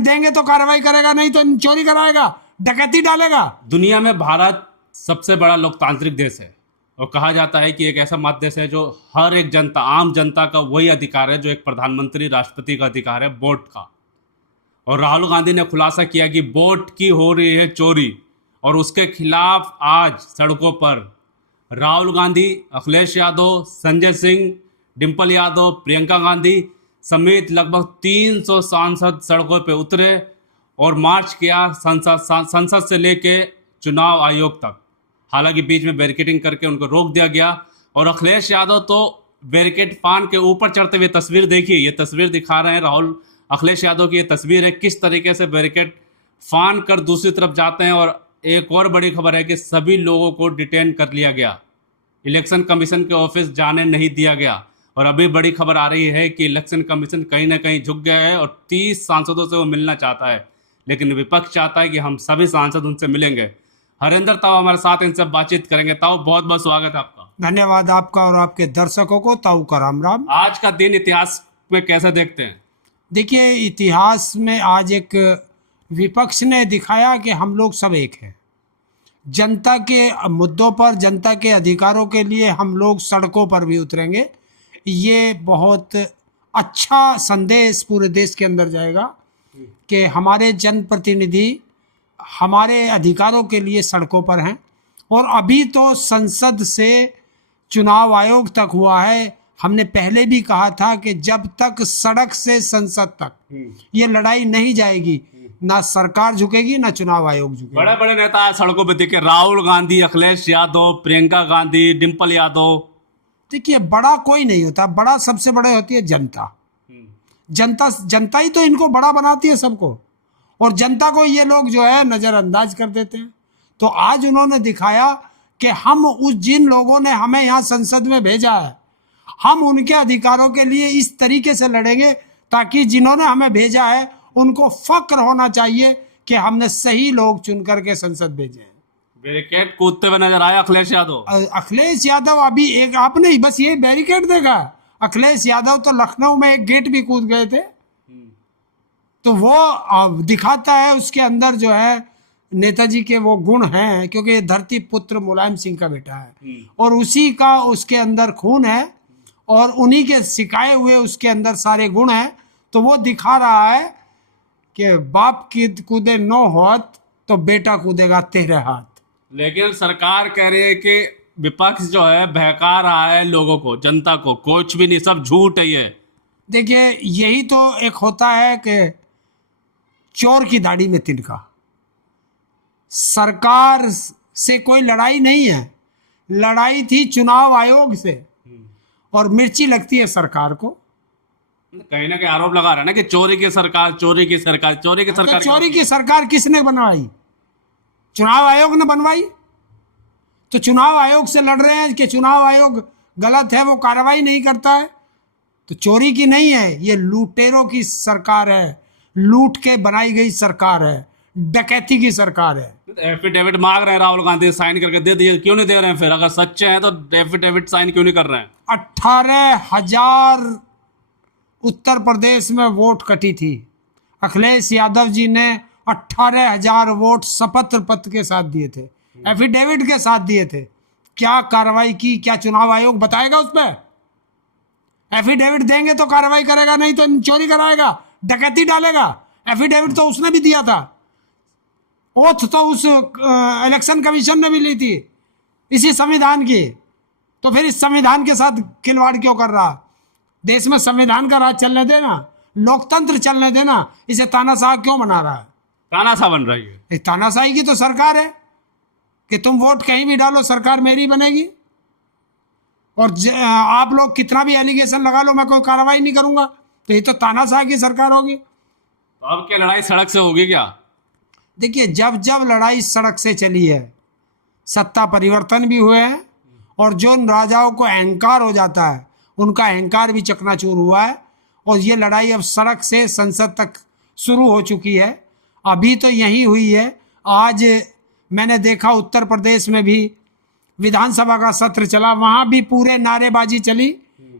देंगे तो कार्रवाई करेगा, नहीं तो चोरी कराएगा, डकैती डालेगा। दुनिया में भारत सबसे बड़ा लोकतांत्रिक देश है और कहा जाता है कि एक ऐसा मत देश है जो हर एक जनता, आम जनता का वही अधिकार है जो एक प्रधानमंत्री राष्ट्रपति का अधिकार है, वोट का। और राहुल गांधी ने खुलासा किया कि वोट की हो रही है चोरी और उसके खिलाफ आज सड़कों पर राहुल गांधी, अखिलेश यादव, संजय सिंह, डिम्पल यादव, प्रियंका गांधी समेत लगभग 300 सांसद सड़कों पर उतरे और मार्च किया संसद से लेके चुनाव आयोग तक। हालांकि बीच में बैरिकेडिंग करके उनको रोक दिया गया और अखिलेश यादव तो बैरिकेड फान के ऊपर चढ़ते हुए तस्वीर देखिए, ये तस्वीर दिखा रहे हैं अखिलेश यादव की ये तस्वीर है, किस तरीके से बैरिकेड फान कर दूसरी तरफ जाते हैं। और एक और बड़ी खबर है कि सभी लोगों को डिटेन कर लिया गया, इलेक्शन कमीशन के ऑफिस जाने नहीं दिया गया। और अभी बड़ी खबर आ रही है कि इलेक्शन कमीशन कहीं ना कहीं झुक गया है और 30 सांसदों से वो मिलना चाहता है, लेकिन विपक्ष चाहता है कि हम सभी सांसद उनसे मिलेंगे। हरेंद्र ताऊ हमारे साथ इनसे बातचीत करेंगे। ताऊ, बहुत बहुत स्वागत है आपका। धन्यवाद आपका और आपके दर्शकों को। ताऊ का राम राम। आज का दिन इतिहास में कैसे देखते हैं? देखिए, इतिहास में आज एक विपक्ष ने दिखाया कि हम लोग सब एक हैं। जनता के मुद्दों पर, जनता के अधिकारों के लिए हम लोग सड़कों पर भी उतरेंगे। ये बहुत अच्छा संदेश पूरे देश के अंदर जाएगा कि हमारे जनप्रतिनिधि हमारे अधिकारों के लिए सड़कों पर हैं। और अभी तो संसद से चुनाव आयोग तक हुआ है। हमने पहले भी कहा था कि जब तक सड़क से संसद तक ये लड़ाई नहीं जाएगी, ना सरकार झुकेगी ना चुनाव आयोग झुकेगा। बड़े बड़े नेता सड़कों पे दिखे, राहुल गांधी, अखिलेश यादव, प्रियंका गांधी, डिम्पल यादव। देखिए, बड़ा कोई नहीं होता, बड़ा सबसे बड़े होती है जनता। जनता ही तो इनको बड़ा बनाती है सबको, और जनता को ये लोग जो है नज़रअंदाज कर देते हैं। तो आज उन्होंने दिखाया कि हम जिन लोगों ने हमें यहाँ संसद में भेजा है, हम उनके अधिकारों के लिए इस तरीके से लड़ेंगे ताकि जिन्होंने हमें भेजा है उनको फक्र होना चाहिए कि हमने सही लोग चुन करके संसद भेजे हैं। बैरिकेड कूदते हुए नजर आया अखिलेश यादव। अखिलेश यादव अभी एक आपने बस ये बैरिकेड देखा, अखिलेश यादव तो लखनऊ में एक गेट भी कूद गए थे। तो वो दिखाता है उसके अंदर जो है नेताजी के वो गुण हैं, क्योंकि ये धरती पुत्र मुलायम सिंह का बेटा है और उसी का उसके अंदर खून है और उन्हीं के सिखाए हुए उसके अंदर सारे गुण हैं। तो वो दिखा रहा है कि बाप की कूदे 9 हाथ तो बेटा कूदेगा 13 हाथ। लेकिन सरकार कह रही है कि विपक्ष जो है बहका रहा है लोगों को, जनता को, कुछ भी नहीं, सब झूठ है ये। देखिए, यही तो एक होता है कि चोर की दाढ़ी में तिनका। सरकार से कोई लड़ाई नहीं है, लड़ाई थी चुनाव आयोग से और मिर्ची लगती है सरकार को। कहीं ना कहीं आरोप लगा रहा है ना कि चोरी की सरकार, चोरी की सरकार, चोरी की सरकार। चोरी की सरकार किसने बनवाई? चुनाव आयोग ने बनवाई। तो चुनाव आयोग से लड़ रहे हैं कि चुनाव आयोग गलत है, वो कार्रवाई नहीं करता है। तो चोरी की नहीं है, ये लूटेरों की सरकार है, लूट के बनाई गई सरकार है, डकैती की सरकार है। एफिडेविट मांग रहे हैं राहुल गांधी, साइन करके दे दिए, क्यों नहीं दे रहे हैं? फिर अगर सच्चे हैं तो एफिडेविट साइन क्यों नहीं कर रहे हैं? 18,000 उत्तर प्रदेश में वोट कटी थी। अखिलेश यादव जी ने 18,000 वोट शपथ पत्र के साथ दिए थे, एफिडेविट के साथ दिए थे। क्या कार्रवाई की? क्या चुनाव आयोग बताएगा उस पर? एफिडेविट देंगे तो कार्रवाई करेगा, नहीं तो चोरी कराएगा, डकैती डालेगा। एफिडेविट तो उसने भी दिया था, ओथ तो उस इलेक्शन कमीशन ने भी ली थी इसी संविधान की। तो फिर इस संविधान के साथ खिलवाड़ क्यों कर रहा? देश में संविधान का राज चलने देना, लोकतंत्र चलने देना, इसे तानाशाह क्यों बना रहा है? तानाशाह बन रही है। तानाशाही की तो सरकार है कि तुम वोट कहीं भी डालो, सरकार मेरी बनेगी। और आप लोग कितना भी एलिगेशन लगा लो, मैं कोई कार्रवाई नहीं करूंगा। तो ये तो तानाशाह की सरकार होगी। तो अब क्या लड़ाई सड़क से होगी क्या? देखिए, जब जब लड़ाई सड़क से चली है, सत्ता परिवर्तन भी हुए हैं और जो राजाओं को अहंकार हो जाता है उनका अहंकार भी चकनाचूर हुआ है। और ये लड़ाई अब सड़क से संसद तक शुरू हो चुकी है। अभी तो यही हुई है। आज मैंने देखा उत्तर प्रदेश में भी विधानसभा का सत्र चला, वहाँ भी पूरे नारेबाजी चली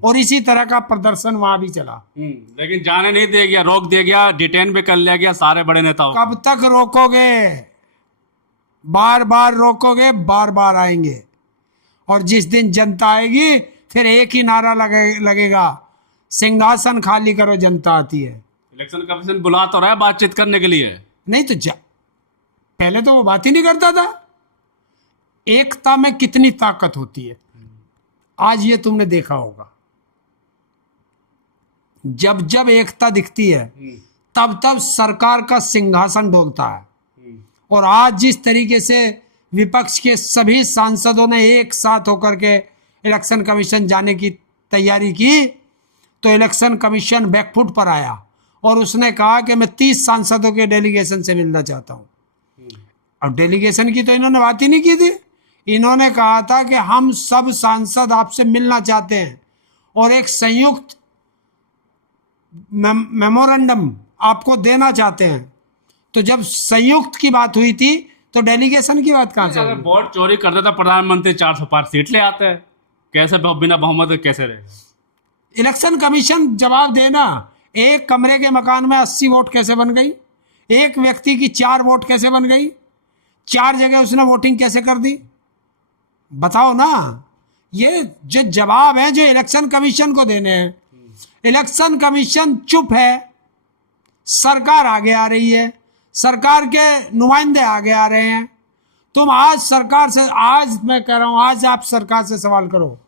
और इसी तरह का प्रदर्शन वहां भी चला। लेकिन जाने नहीं दिया गया, रोक दिया गया, डिटेन भी कर लिया गया सारे बड़े नेताओं को। कब तक रोकोगे? बार बार रोकोगे, बार बार आएंगे। और जिस दिन जनता आएगी फिर एक ही नारा लगेगा, सिंहासन खाली करो, जनता आती है। इलेक्शन कमीशन बुला तो रहा है बातचीत करने के लिए। नहीं तो पहले तो वो बात ही नहीं करता था। एकता में कितनी ताकत होती है, आज ये तुमने देखा होगा। जब जब एकता दिखती है तब तब सरकार का सिंहासन डोलता है। और आज जिस तरीके से विपक्ष के सभी सांसदों ने एक साथ होकर के इलेक्शन कमीशन जाने की तैयारी की, तो इलेक्शन कमीशन बैकफुट पर आया और उसने कहा कि मैं 30 सांसदों के डेलीगेशन से मिलना चाहता हूं। अब डेलीगेशन की तो इन्होंने बात ही नहीं की थी। इन्होंने कहा था कि हम सब सांसद आपसे मिलना चाहते हैं और एक संयुक्त मेमोरेंडम आपको देना चाहते हैं। तो जब संयुक्त की बात हुई थी तो डेलीगेशन की बात कहां से? अगर वोट चोरी कर देता प्रधानमंत्री 400 पार सीट ले आते हैं, कैसे बिना बहुमत के कैसे रहेगा? इलेक्शन कमीशन जवाब देना। एक कमरे के मकान में 80 वोट कैसे बन गई? एक व्यक्ति की 4 वोट कैसे बन गई? 4 जगह उसने वोटिंग कैसे कर दी? बताओ ना। ये जो जवाब है जो इलेक्शन कमीशन को देने हैं। इलेक्शन कमीशन चुप है, सरकार आगे आ रही है, सरकार के नुमाइंदे आगे आ रहे हैं। तुम आज सरकार से, आज मैं कह रहा हूं, आज आप सरकार से सवाल करो,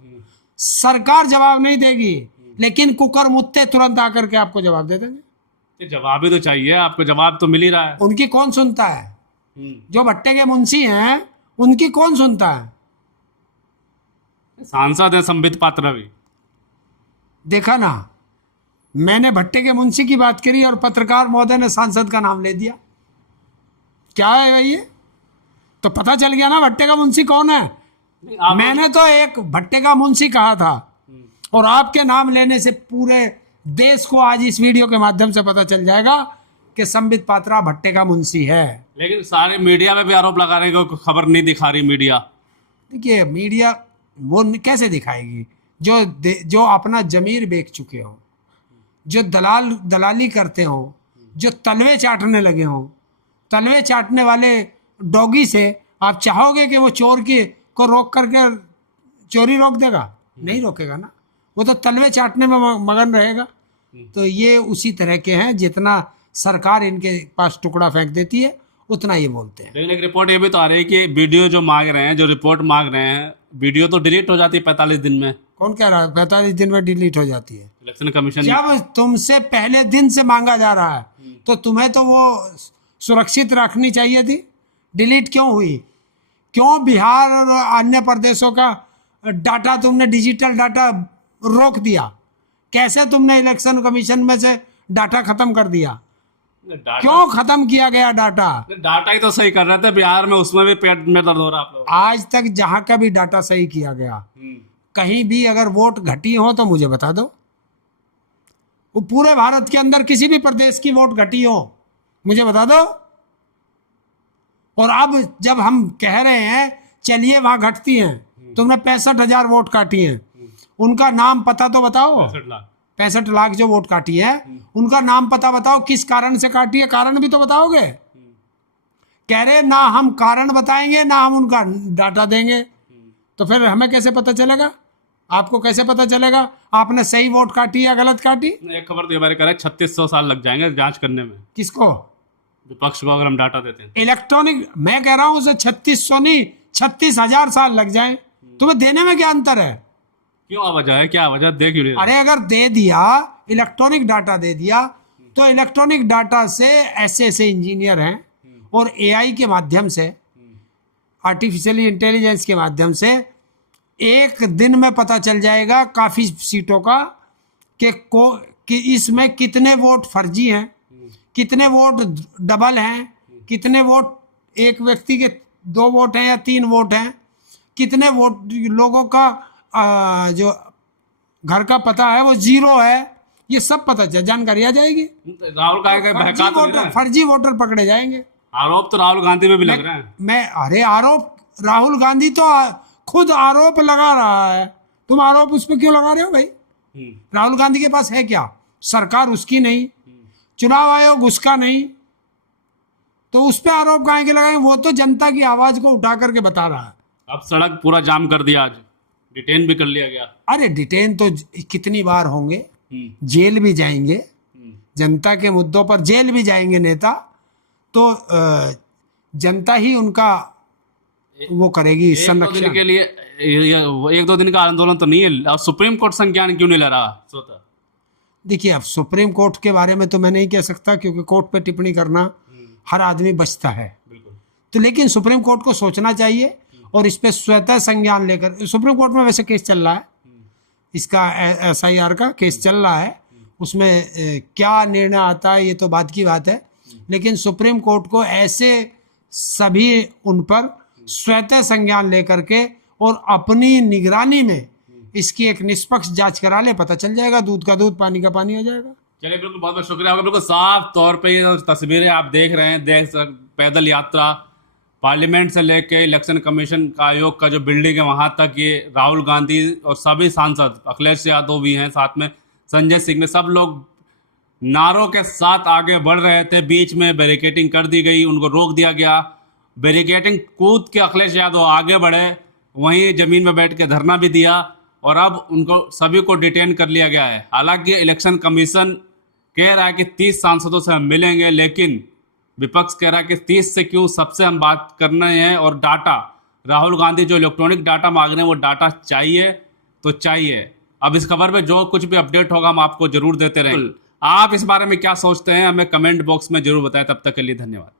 सरकार जवाब नहीं देगी, लेकिन कुकर मुत्ते तुरंत आकर के आपको जवाब दे देंगे। जवाब ही तो चाहिए आपको, जवाब तो मिल ही रहा है। उनकी कौन सुनता है? जो भट्टे के मुंशी हैं उनकी कौन सुनता है? सांसद है संबित पात्रा भी। देखा ना, मैंने भट्टे के मुंशी की बात करी और पत्रकार महोदय ने सांसद का नाम ले दिया। क्या है भाई ये? तो पता चल गया ना भट्टे का मुंशी कौन है। मैंने तो एक भट्टे का मुंशी कहा था और आपके नाम लेने से पूरे देश को आज इस वीडियो के माध्यम से पता चल जाएगा कि संबित पात्रा भट्टे का मुंशी है। लेकिन सारे मीडिया में भी आरोप लगा रहे हैं कि खबर नहीं दिखा रही मीडिया। देखिए, मीडिया वो कैसे दिखाएगी जो अपना जमीर बेच चुके हो, जो दलाली करते हो, जो तलवे चाटने लगे हो। तलवे चाटने वाले डॉगी से आप चाहोगे कि वो चोर को रोक करके चोरी रोक देगा? नहीं रोकेगा ना, वो तो तलवे चाटने में मगन रहेगा। तो ये उसी तरह के हैं, जितना सरकार इनके पास टुकड़ा फेंक देती है उतना ये बोलते हैं। लेकिन एक रिपोर्ट ये भी तो आ रही है कि वीडियो जो मांग रहे हैं, जो रिपोर्ट मांग रहे हैं, वीडियो तो डिलीट हो जाती है 45 दिन में। कौन कह रहा है 45 दिन में डिलीट हो जाती है? इलेक्शन कमीशन जब तुमसे पहले दिन से मांगा जा रहा है तो तुम्हें तो वो सुरक्षित रखनी चाहिए थी। डिलीट क्यों हुई? क्यों बिहार और अन्य प्रदेशों का डाटा तुमने, डिजिटल डाटा रोक दिया? कैसे तुमने इलेक्शन कमीशन में से डाटा खत्म कर दिया? क्यों खत्म किया गया डाटा? डाटा ही तो सही कर रहे थे बिहार में, उसमें भी पेट में दर्द हो रहा आप लोग। आज तक जहां का भी डाटा सही किया गया, कहीं भी अगर वोट घटी हो तो मुझे बता दो। वो पूरे भारत के अंदर किसी भी प्रदेश की वोट घटी हो मुझे बता दो। और अब जब हम कह रहे हैं चलिए वहां घटती हैं, तुमने 65,000 वोट काटी हैं, उनका नाम पता तो बताओ। 65 लाख जो वोट काटी है उनका नाम पता बताओ, किस कारण से काटी है, कारण भी तो बताओगे। कह रहे ना हम कारण बताएंगे ना हम उनका डाटा देंगे, तो फिर हमें कैसे पता चलेगा? आपको कैसे पता चलेगा आपने सही वोट काटी या गलत काटी? एक खबर तो ये बारे करे 3600 साल लग जाएंगे जांच करने में। किसको? विपक्ष को, अगर हम डाटा देते हैं। इलेक्ट्रॉनिक, मैं कह रहा हूं उसे 3600 नहीं 36,000 साल लग जाए, तुम्हें देने में क्या अंतर है? क्यों वजह है, क्या वजह? दे क्यों नहीं? अरे अगर दे दिया, इलेक्ट्रॉनिक डाटा दे दिया, तो इलेक्ट्रॉनिक डाटा से ऐसे इंजीनियर हैं और एआई के माध्यम से, आर्टिफिशियल इंटेलिजेंस के माध्यम से एक दिन में पता चल जाएगा काफी सीटों का कि इसमें कितने वोट फर्जी हैं, कितने वोट डबल हैं, कितने वोट एक व्यक्ति के 2 वोट हैं या 3 वोट हैं, कितने वोट लोगों का जो घर का पता है वो 0 है। ये सब पता चल, जानकारी आ जाएगी। राहुल गांधी फर्जी वोटर पकड़े जाएंगे। आरोप तो राहुल गांधी में भी लग रहे हैं। अरे आरोप राहुल गांधी तो खुद आरोप लगा रहा है, तुम आरोप उस पर क्यों लगा रहे हो भाई? राहुल गांधी के पास है क्या? सरकार उसकी नहीं, चुनाव आयोग उसका नहीं, तो उस पे आरोप काहे के लगाएं? वो तो जनता की आवाज को उठा करके बता रहा है। अब सड़क पूरा जाम कर दिया, आज डिटेन भी कर लिया गया। अरे डिटेन तो कितनी बार होंगे, जेल भी जाएंगे, जनता के मुद्दों पर जेल भी जाएंगे नेता, तो जनता ही उनका वो करेगी संरक्षण। के लिए एक दो दिन का आंदोलन तो नहीं है, सुप्रीम कोर्ट संज्ञान क्यों नहीं ले रहा स्वतः? देखिए, अब सुप्रीम कोर्ट के बारे में तो मैं नहीं कह सकता, क्योंकि कोर्ट पे टिप्पणी करना हर आदमी बचता है। तो लेकिन सुप्रीम कोर्ट को सोचना चाहिए और इस पे स्वतः संज्ञान लेकर, सुप्रीम कोर्ट में वैसे केस चल रहा है, इसका SIR का केस चल रहा है, उसमें क्या निर्णय आता है ये तो बात की बात है, लेकिन सुप्रीम कोर्ट को ऐसे सभी उन पर स्वतः संज्ञान लेकर के और अपनी निगरानी में इसकी एक निष्पक्ष जांच करा ले, पता चल जाएगा, दूध का दूध पानी का पानी हो जाएगा। चलिए, बिल्कुल, बहुत बहुत शुक्रिया आपका। बिल्कुल साफ तौर पे ये तस्वीरें आप देख रहे हैं, पैदल यात्रा पार्लियामेंट से लेके इलेक्शन कमीशन का आयोग का जो बिल्डिंग है वहां तक, ये राहुल गांधी और सभी सांसद, अखिलेश यादव भी हैं साथ में, संजय सिंह में, सब लोग नारों के साथ आगे बढ़ रहे थे। बीच में बैरिकेडिंग कर दी गई, उनको रोक दिया गया, बैरिकेडिंग कूद के अखिलेश यादव आगे बढ़े, वहीं जमीन में बैठ के धरना भी दिया, और अब उनको सभी को डिटेन कर लिया गया है। हालांकि इलेक्शन कमीशन कह रहा है कि 30 सांसदों से हम मिलेंगे, लेकिन विपक्ष कह रहा है कि 30 से क्यों, सबसे हम बात करना है, और डाटा, राहुल गांधी जो इलेक्ट्रॉनिक डाटा मांग रहे हैं वो डाटा चाहिए तो चाहिए। अब इस खबर में जो कुछ भी अपडेट होगा हम आपको जरूर देते रहेंगे। आप इस बारे में क्या सोचते हैं हमें कमेंट बॉक्स में जरूर बताएं। तब तक के लिए धन्यवाद।